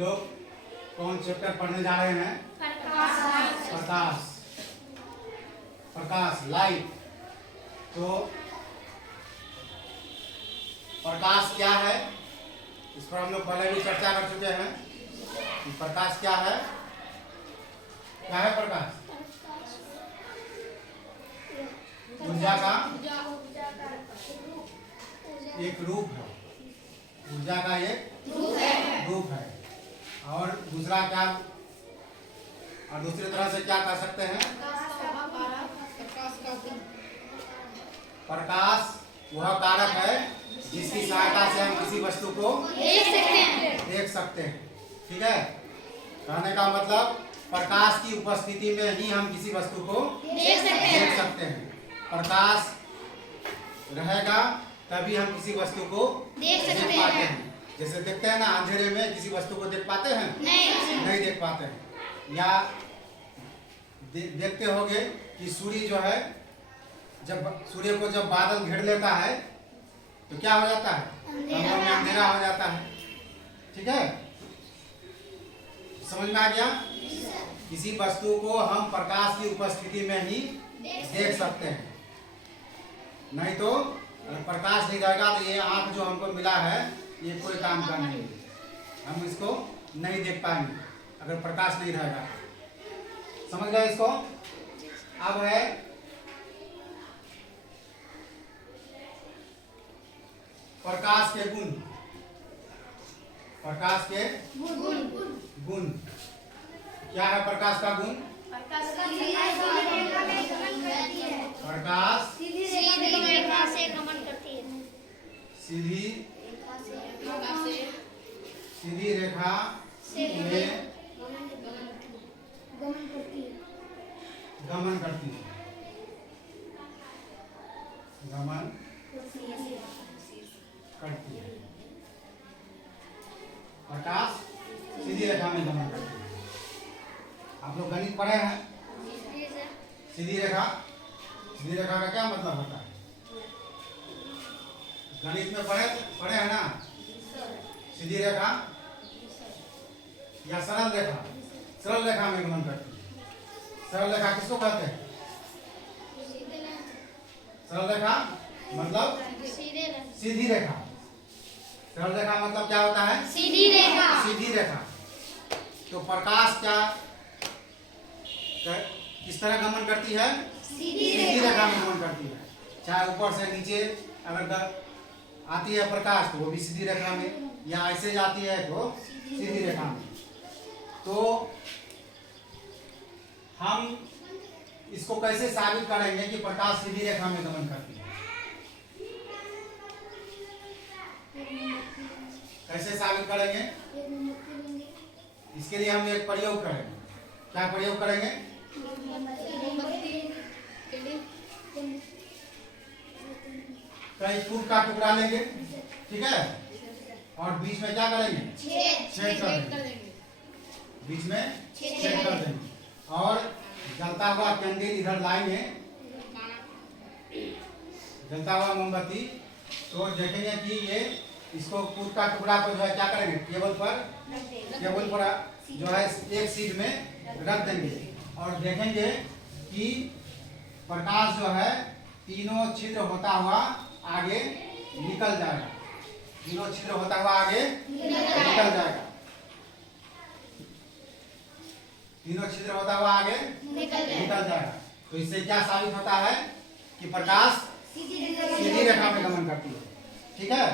लोग कौन चैप्टर पढ़ने जा रहे हैं? प्रकाश। प्रकाश, लाइट। तो प्रकाश क्या है, इस पर हम लोग पहले भी चर्चा कर चुके हैं कि प्रकाश क्या है। क्या है प्रकाश? ऊर्जा का एक रूप है। ऊर्जा का एक रूप है। और दूसरा क्या, और दूसरी तरह से क्या कह सकते हैं? प्रकाश वह कारक है जिसकी सहायता से हम किसी वस्तु को देख सकते हैं। ठीक है, कहने का मतलब प्रकाश की उपस्थिति में ही हम किसी वस्तु को देख सकते हैं। प्रकाश रहेगा तभी हम किसी वस्तु को देख पाते हैं। जैसे देखते हैं ना, अंधेरे में किसी वस्तु को देख पाते हैं? नहीं देख पाते हैं। या देखते होंगे कि सूर्य जो है, जब सूर्य को जब बादल घेर लेता है तो क्या हो जाता है? अंधेरा हो जाता है। ठीक है, समझ में आ गया? किसी वस्तु को हम प्रकाश की उपस्थिति में ही देख सकते हैं। नहीं तो अगर प्रकाश नहीं रहेगा तो ये आंख जो हमको मिला है ये कोई काम का नहीं है, हम इसको नहीं देख पाएंगे अगर प्रकाश नहीं रहेगा। समझ गए इसको? अब है प्रकाश के गुण। प्रकाश के गुण क्या है? प्रकाश का गुण, प्रकाश सीधी रेखा में गमन करती है। गमन करती है। प्रकाश सीधी रेखा में गमन करती है। आप लोग गणित पढ़े हैं? सीधी रेखा, सीधी रेखा का क्या मतलब होता है? गणित में पढ़े हैं ना? सीधी रेखा या सरल रेखा, सरल रेखा में गमन करती है। सरल रेखा किसको कहते हैं? सरल रेखा मतलब सीधी रेखा। सरल रेखा मतलब क्या होता है? सीधी रेखा। सीधी रेखा। तो प्रकाश क्या किस तरह गमन करती है? सीधी रेखा में गमन करती है। चाहे ऊपर से नीचे अगर आती है प्रकाश तो वो भी सीधी रेखा में, या ऐसे जाती है तो सीधी रेखा में। तो हम इसको कैसे साबित करेंगे कि प्रकाश सीधी रेखा में गमन करती है? कैसे साबित करेंगे? इसके लिए हम एक प्रयोग करेंगे। क्या प्रयोग करेंगे? कई फूट का टुकड़ा लेंगे, ठीक है, और बीच में क्या करेंगे? छेद कर देंगे। बीच में छेद कर देंगे और जलता हुआ कैंडल इधर लाएंगे, जलता हुआ मोमबत्ती। तो देखेंगे कि ये इसको फूट का टुकड़ा को जो है क्या करेंगे? टेबल पर जो है एक सीट में रख देंगे और देखेंगे कि प्रकाश जो है तीनों छिद्र होता हुआ आगे निकल जाएगा। तीनों छिद्र होता हुआ आगे निकल जाएगा। तीनों छिद्र होता हुआ आगे निकल जाएगा। तो इससे क्या साबित होता है कि प्रकाश सीधी रेखा में गमन करती है। ठीक है,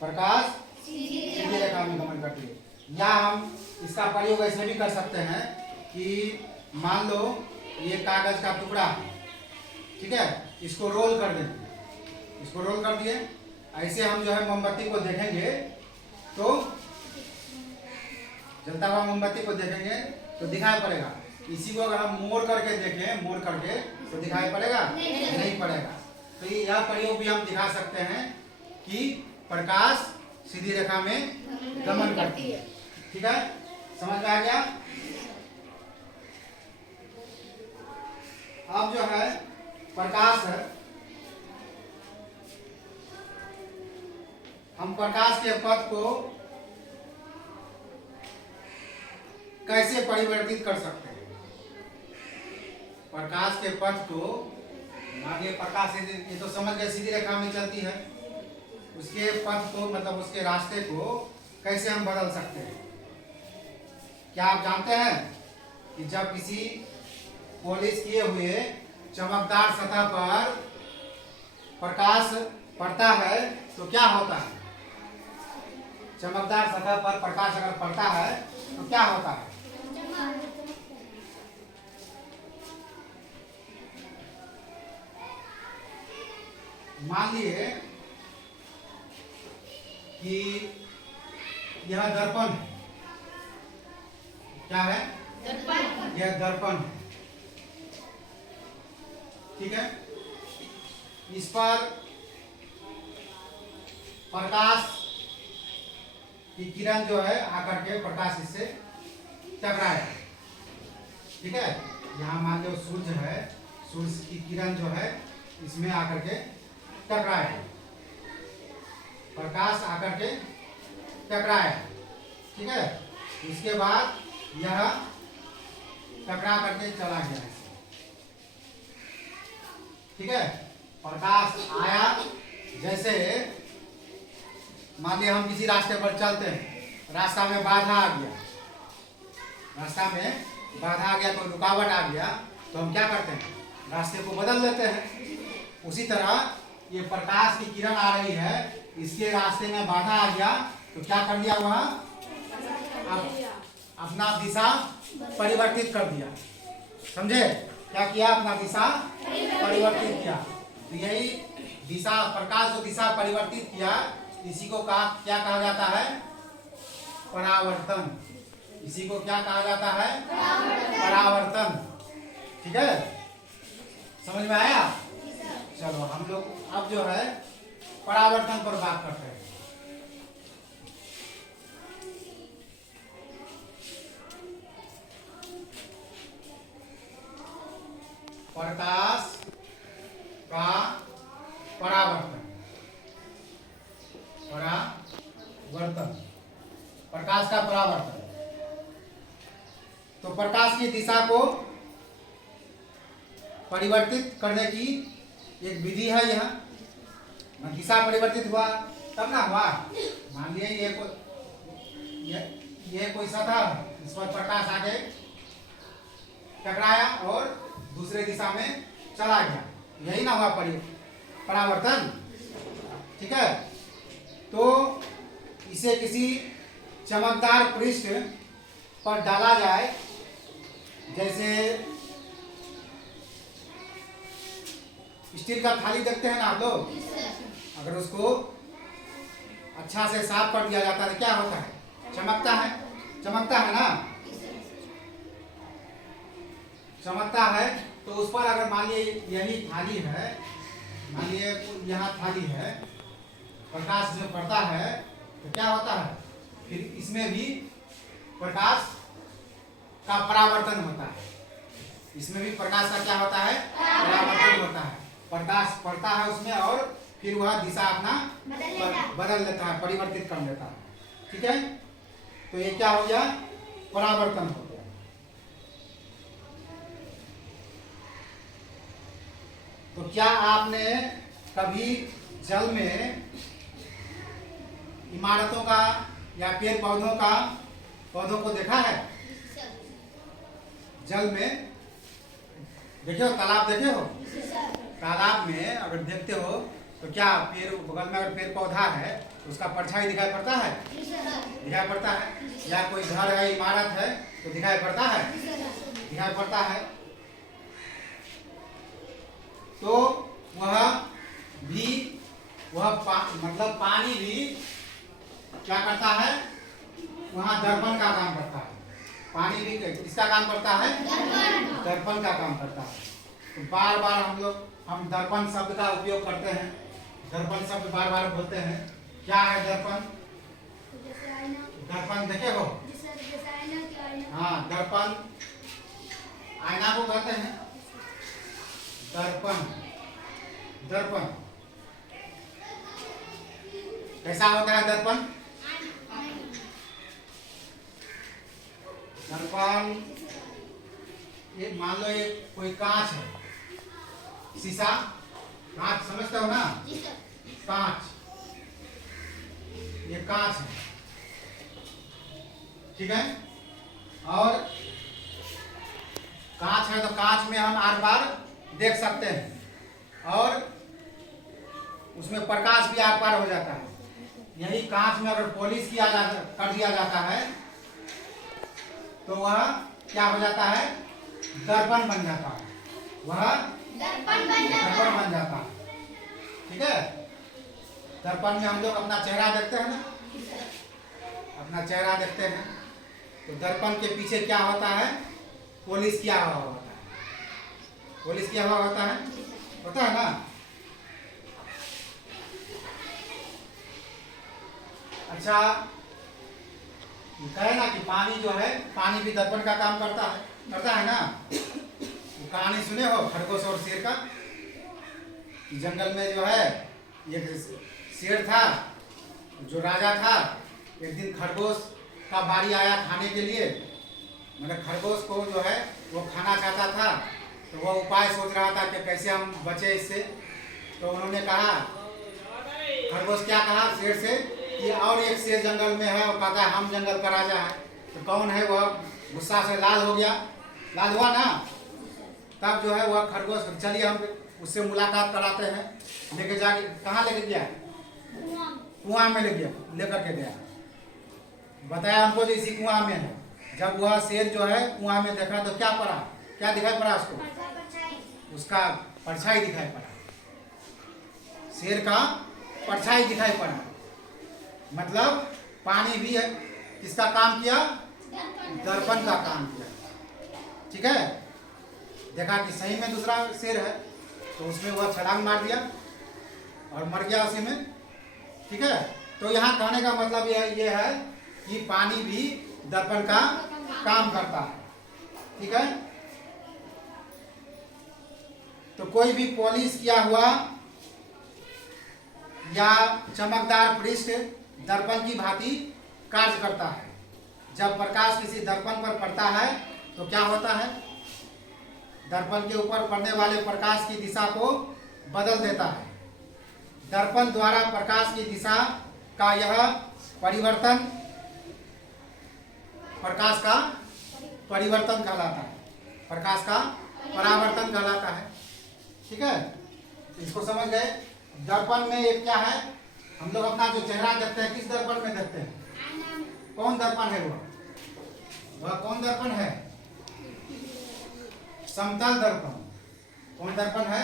प्रकाश सीधी रेखा में गमन करती है। या हम इसका प्रयोग ऐसे भी कर सकते हैं कि मान लो ये कागज का टुकड़ा, ठीक है, इसको रोल कर देंगे। इसको रोल कर दिए, ऐसे हम जो है मोमबत्ती को देखेंगे तो जलता हुआ मोमबत्ती को देखेंगे तो दिखाई पड़ेगा। इसी को अगर हम मोड़ करके देखें, मोड़ करके, तो दिखाई पड़ेगा? नहीं पड़ेगा। तो यह प्रयोग भी हम दिखा सकते हैं कि प्रकाश सीधी रेखा में गमन करती है। ठीक है, समझ में आ गया? अब जो है प्रकाश है, हम प्रकाश के पथ को कैसे परिवर्तित कर सकते हैं। प्रकाश के पथ को, आगे प्रकाश ये तो समझ गए सीधी रेखा में चलती है, उसके पथ को मतलब उसके रास्ते को कैसे हम बदल सकते हैं। क्या आप जानते हैं कि जब किसी पॉलिश किए हुए चमकदार सतह पर प्रकाश पड़ता है तो क्या होता है। चमकदार सतह पर प्रकाश अगर पड़ता है तो क्या होता है। मान लिए कि यह दर्पण है। क्या है? दर्पण। यह दर्पण है, ठीक है। इस पर प्रकाश की किरण जो है आकर के प्रकाश इससे टकराए, ठीक है। यहाँ मान लो सूर्य है, सूर्य की किरण जो है इसमें आकर के टकराए, प्रकाश आकर के टकराए, ठीक है। इसके बाद यह टकरा करके चला गया, ठीक है। प्रकाश आया, जैसे मान लिया हम किसी रास्ते पर चलते हैं, रास्ता में बाधा आ गया, रास्ता में बाधा आ गया, कोई रुकावट आ गया तो हम क्या करते हैं, रास्ते को बदल देते हैं। उसी तरह ये प्रकाश की किरण आ रही है, इसके रास्ते में बाधा आ गया तो क्या कर दिया, वह अपना दिशा परिवर्तित कर दिया। समझे? क्या किया? अपना दिशा परिवर्तित किया। तो यही दिशा, प्रकाश जो दिशा परिवर्तित किया, इसी को क्या कहा जाता है? परावर्तन। इसी को क्या कहा जाता है? परावर्तन। ठीक है, समझ में आया? चलो हम लोग अब जो है परावर्तन पर बात करते हैं। प्रकाश का परावर्तन, परावर्तन, प्रकाश का परावर्तन। तो प्रकाश की दिशा को परिवर्तित करने की एक विधि है। यह दिशा परिवर्तित हुआ तब ना हुआ। मान लिया ये कोई सतह है, इस पर प्रकाश आगे टकराया और दूसरे दिशा में चला गया, यही ना हुआ परावर्तन। ठीक है, तो इसे किसी चमकदार पृष्ठ पर डाला जाए, जैसे स्टील का थाली देखते हैं ना आप लोग, अगर उसको अच्छा से साफ कर दिया जाता है तो क्या होता है? चमकता है, चमकता है ना, चमकता है। तो उस पर अगर मान लीजिए यही थाली है, मान लीजिए यहाँ थाली है, प्रकाश जो पड़ता है तो क्या होता है? फिर इसमें भी प्रकाश का परावर्तन होता है। इसमें भी प्रकाश का क्या होता है? परावर्तन होता है। प्रकाश पड़ता है उसमें और फिर वह दिशा अपना बदल लेता है, परिवर्तित कर लेता है। ठीक है, तो ये क्या हो गया? परावर्तन हो गया। तो क्या आपने कभी जल में इमारतों का या पेड़ पौधों को देखा है? जल में देखे हो, तालाब देखे हो? तालाब में अगर देखते हो तो क्या पेड़, बगल में अगर पेड़ पौधा है तो उसका परछाई दिखाई पड़ता है? दिखाई पड़ता है। या कोई घर है, इमारत है तो दिखाई पड़ता है? दिखाई पड़ता है। तो मतलब पानी भी क्या करता है? वहाँ दर्पण का काम करता है। पानी भी किसका काम करता है? दर्पण का काम करता है। तो बार बार हम दर्पण शब्द का उपयोग करते हैं, दर्पण शब्द बार बार बोलते हैं। क्या है दर्पण? दर्पण देखे हो? हाँ, दर्पण आईना को कहते हैं दर्पण। दर्पण कैसा होता है? दर्पण दर्पण, ये मान लो ये कोई कांच है, शीशा, कांच समझते हो ना? कांच, ये कांच है, ठीक है। और कांच है तो कांच में हम आर पार देख सकते हैं और उसमें प्रकाश भी आर पार हो जाता है। यही कांच में अगर पॉलिश कर दिया जाता है तो वह क्या हो जाता है? दर्पण बन जाता है, वह दर्पण बन जाता है, ठीक है। दर्पण में हम लोग अपना चेहरा देखते हैं ना, अपना चेहरा देखते हैं तो दर्पण के पीछे क्या होता है? पॉलिश किया हुआ होता है, पॉलिश किया हुआ होता है ना। अच्छा, कहे ना कि पानी जो है, पानी भी दर्पण का काम करता है ना। कहानी सुने हो खरगोश और शेर का? जंगल में जो है एक शेर था, जो राजा था। एक दिन खरगोश का बारी आया खाने के लिए, मतलब खरगोश को जो है वो खाना चाहता था, तो वह उपाय सोच रहा था कि कैसे हम बचे इससे। तो उन्होंने कहा, खरगोश क्या कहा शेर से कि और एक शेर जंगल में है, वो कहता है हम जंगल का राजा है। तो कौन है वह? गुस्सा से लाल हो गया, लाल हुआ ना। तब जो है वह खरगोश, चलिए हम उससे मुलाकात कराते हैं। लेके जाके कहाँ लेके गया? कुआं में लेकर के गया, बताया हमको जो इसी कुआं में है। जब वह शेर जो है कुआं में देखा तो क्या पड़ा? क्या दिखाई पड़ा उसको? उसका परछाई दिखाई पड़ा, शेर का परछाई दिखाई पड़ा। मतलब पानी भी है, किसका काम किया? दर्पण का काम किया, ठीक है। देखा कि सही में दूसरा शेर है, तो उसमें वह छलांग मार दिया और मर गया उसी में, ठीक है। तो यहाँ कहने का मतलब ये है कि पानी भी दर्पण का काम करता है, ठीक है। तो कोई भी पॉलिश किया हुआ या चमकदार पृष्ठ दर्पण की भांति कार्य करता है। जब प्रकाश किसी दर्पण पर पड़ता है तो क्या होता है? दर्पण के ऊपर पड़ने वाले प्रकाश की दिशा को बदल देता है। दर्पण द्वारा प्रकाश की दिशा का यह परिवर्तन प्रकाश का परिवर्तन कहलाता है, प्रकाश का परावर्तन कहलाता है, ठीक है। इसको समझ गए? दर्पण में एक क्या है? हम लोग अपना जो चेहरा देखते हैं किस दर्पण में देखते हैं? कौन दर्पण है वह कौन दर्पण है? समतल दर्पण। कौन दर्पण है?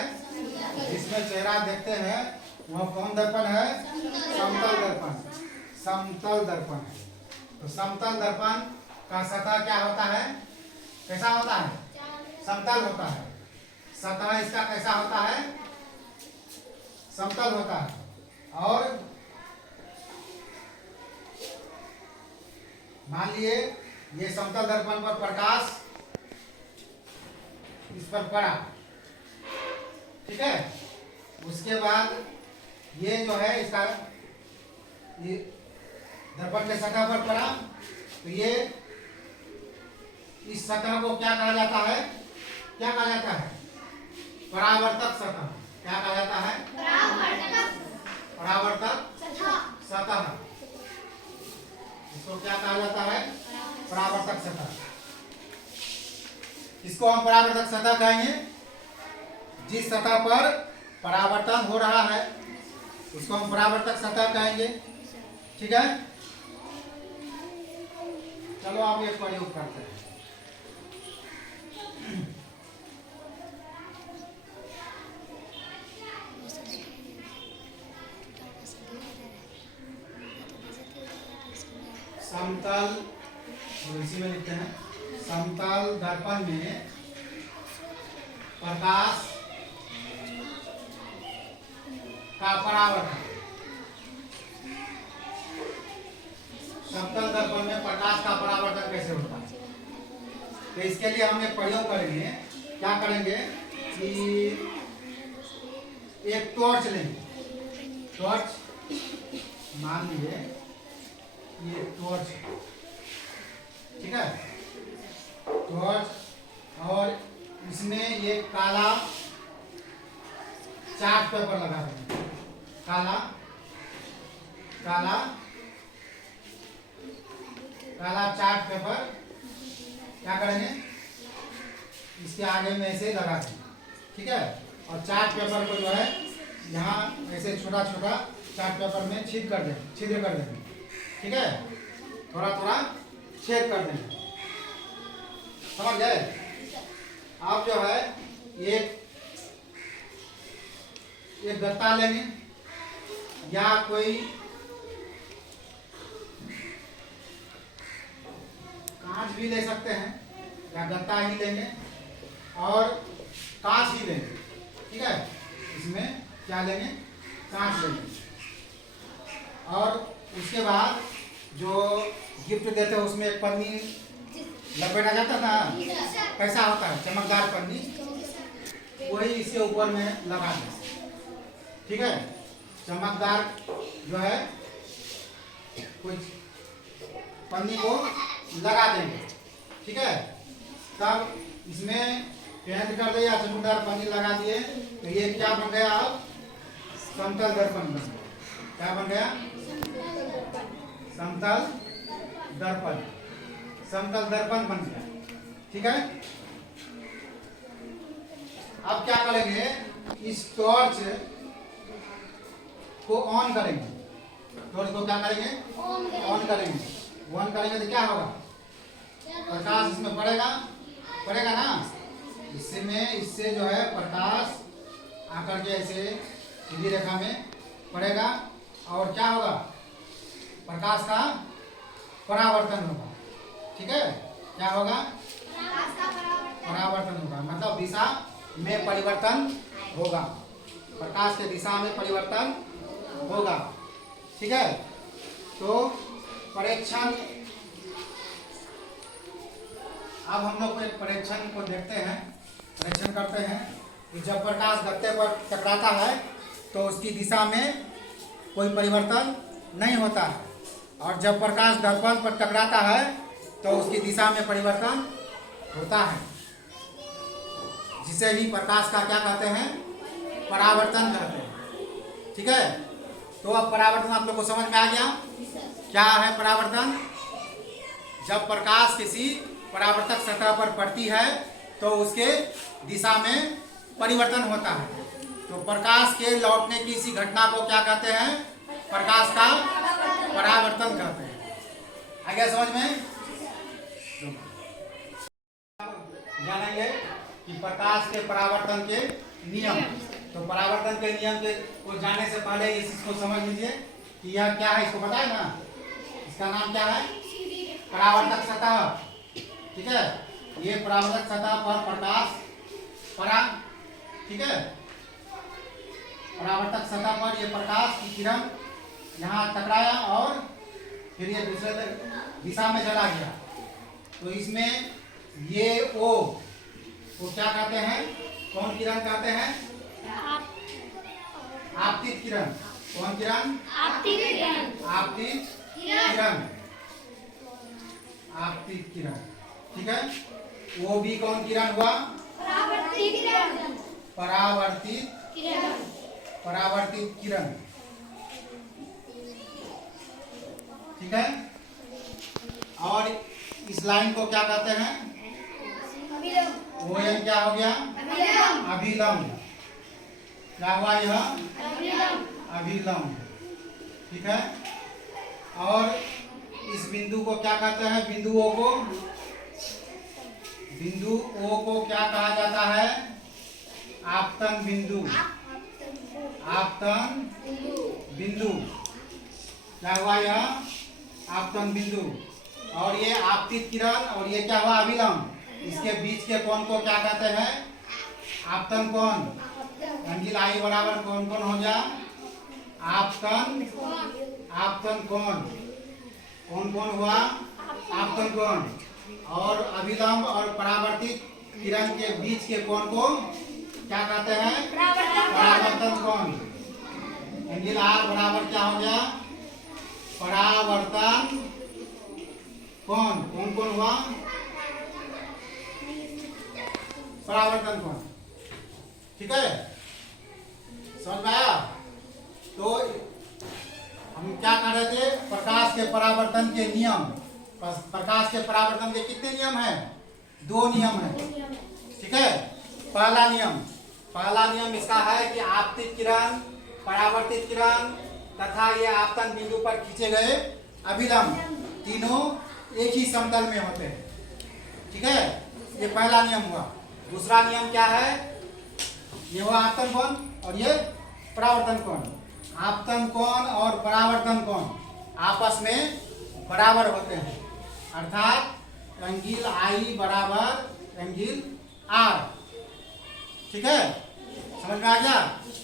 जिसमें चेहरा देखते हैं वह कौन दर्पण है? समतल दर्पण। समतल दर्पण है। तो समतल दर्पण का सतह क्या होता है? कैसा होता है? समतल होता है। सतह इसका कैसा होता है? समतल होता है। और मान लिए ये समतल दर्पण पर प्रकाश इस पर पड़ा, ठीक है। उसके बाद ये जो है इसका ये दर्पण के सतह पर पड़ा, तो ये इस सतह को क्या कहा जाता है? क्या कहा जाता है? परावर्तक सतह। क्या कहा जाता है? परावर्तक सतह। इसको क्या कहा जाता है? परावर्तक सतह। इसको हम परावर्तक सतह कहेंगे। जिस सतह पर परावर्तन हो रहा है उसको हम परावर्तक सतह कहेंगे, ठीक है। चलो आप ये प्रयोग करते हैं। समतल, इसी में लिखते हैं, समतल दर्पण में प्रकाश का परावर्तन। समतल दर्पण में प्रकाश का परावर्तन कैसे होता है? तो इसके लिए हम एक प्रयोग करेंगे। क्या करेंगे कि एक टॉर्च लेंगे। टॉर्च, मान लीजिए ये टॉर्च है, ठीक है। टॉर्च, और इसमें ये काला चार्ट पेपर लगा देंगे। काला काला काला चार्ट पेपर क्या करेंगे, इसके आगे में ऐसे लगा देंगे, ठीक है। और चार्ट पेपर को जो है यहाँ ऐसे छोटा छोटा चार्ट पेपर में छिद्र कर देंगे, ठीक है। थोड़ा थोड़ा छेद कर देंगे, समझ गए। आप जो है एक गत्ता लेंगे या कोई कांच भी ले सकते हैं, या गत्ता ही लेंगे और कांच ही लेंगे, ठीक है। इसमें क्या लेंगे, कांच लेंगे। और उसके बाद जो गिफ्ट देते हैं उसमें एक पन्नी लपेटा जाता था, कैसा होता है, चमकदार पन्नी, वही इसके ऊपर में लगा दें, ठीक है। चमकदार जो है कोई पन्नी को लगा देंगे, ठीक है। तब इसमें पेंट कर दिया, चमकदार पन्नी लगा दिए, तो ये क्या बन गया, अब समतल दर्पण बन गया। क्या बन गया, समतल दर्पण, समतल दर्पण बन गया, ठीक है। अब क्या करेंगे, इस टॉर्च को ऑन करेंगे, टॉर्च को क्या करेंगे, ऑन करेंगे। ऑन करेंगे तो क्या होगा, प्रकाश इसमें पड़ेगा ना, इससे जो है प्रकाश आकर के ऐसे सीधी रेखा में पड़ेगा, और क्या होगा, प्रकाश का परावर्तन होगा, ठीक है। क्या होगा, परावर्तन होगा, मतलब दिशा में परिवर्तन होगा, प्रकाश के दिशा में परिवर्तन होगा, ठीक है। तो परीक्षण, अब हम लोग एक परीक्षण को देखते हैं, परीक्षण करते हैं कि जब प्रकाश गत्ते पर टकराता है तो उसकी दिशा में कोई परिवर्तन नहीं होता है, और जब प्रकाश दर्पण पर टकराता है तो उसकी दिशा में परिवर्तन होता है, जिसे ही प्रकाश का क्या कहते हैं, परावर्तन कहते हैं, ठीक है। तो अब परावर्तन आप लोग को समझ में आ गया, क्या है परावर्तन। जब प्रकाश किसी परावर्तक सतह पर पड़ती है तो उसके दिशा में परिवर्तन होता है, तो प्रकाश के लौटने की इसी घटना को क्या कहते हैं, प्रकाश का परावर्तन कहते हैं। आ गया समझ में। जानेंगे कि प्रकाश के परावर्तन के नियम। तो परावर्तन के नियम के को जानने से पहले इसको समझ लीजिए कि यह क्या है, इसको बताए ना, इसका नाम क्या है, परावर्तक सतह, ठीक है। ये परावर्तक सतह पर प्रकाश परा, ठीक है, परावर्तक सतह पर ये प्रकाश की किरण यहाँ टकराया और फिर ये दूसरे दिशा में चला गया, तो इसमें ये ओ को क्या कहते हैं, कौन किरण कहते हैं, आपतित किरण। कौन किरण, आपतित किरण, आपतित किरण, आपतित किरण, ठीक है। वो भी कौन किरण हुआ, परावर्तित किरण, परावर्तित किरण, परावर्तित किरण, ठीक है। और इस लाइन को क्या कहते हैं, वो यह क्या हो गया, अभिलंब। क्या हुआ यह, अभिलंब, ठीक है। और इस बिंदु को क्या कहते हैं, बिंदु ओ को क्या कहा जाता है, आपतन बिंदु, आपतन बिंदु। क्या हुआ यह, आपतन बिंदु। और ये आपतित किरण और ये क्या हुआ, अभिलंब, इसके बीच के कोण को क्या कहते हैं, आपतन कोण। एंगल आई बराबर कौन कौन हो गया, आपतन, आपतन कोण, कौन कौन हुआ, आपतन कोण। और अभिलंब और परावर्तित किरण के बीच के कोण को क्या कहते हैं, परावर्तन कोण। एंगल आर बराबर क्या हो गया, परावर्तन कोण। कौन कौन हुआ, परावर्तन कोण। ठीक है, समझ में आया? तो हम क्या कर रहे थे, प्रकाश के परावर्तन के नियम। प्रकाश के परावर्तन के कितने नियम हैं? 2 नियम हैं। ठीक है, पहला नियम इसका है कि आपतित किरण, परावर्तित किरण तथा ये आपतन बिंदु पर खींचे गए अभिलंब तीनों एक ही समतल में होते हैं। ठीक है, ये पहला नियम हुआ। दूसरा नियम क्या है? ये हुआ आपतन कोण और ये परावर्तन कोण। आपतन कोण और परावर्तन कोण आपस में बराबर होते हैं, अर्थात एंगल आई बराबर एंगल आर। ठीक है, समझ में आ गया?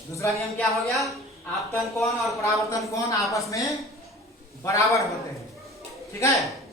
दूसरा नियम क्या हो गया? आपतन कोण और परावर्तन कोण आपस में बराबर होते हैं। ठीक है।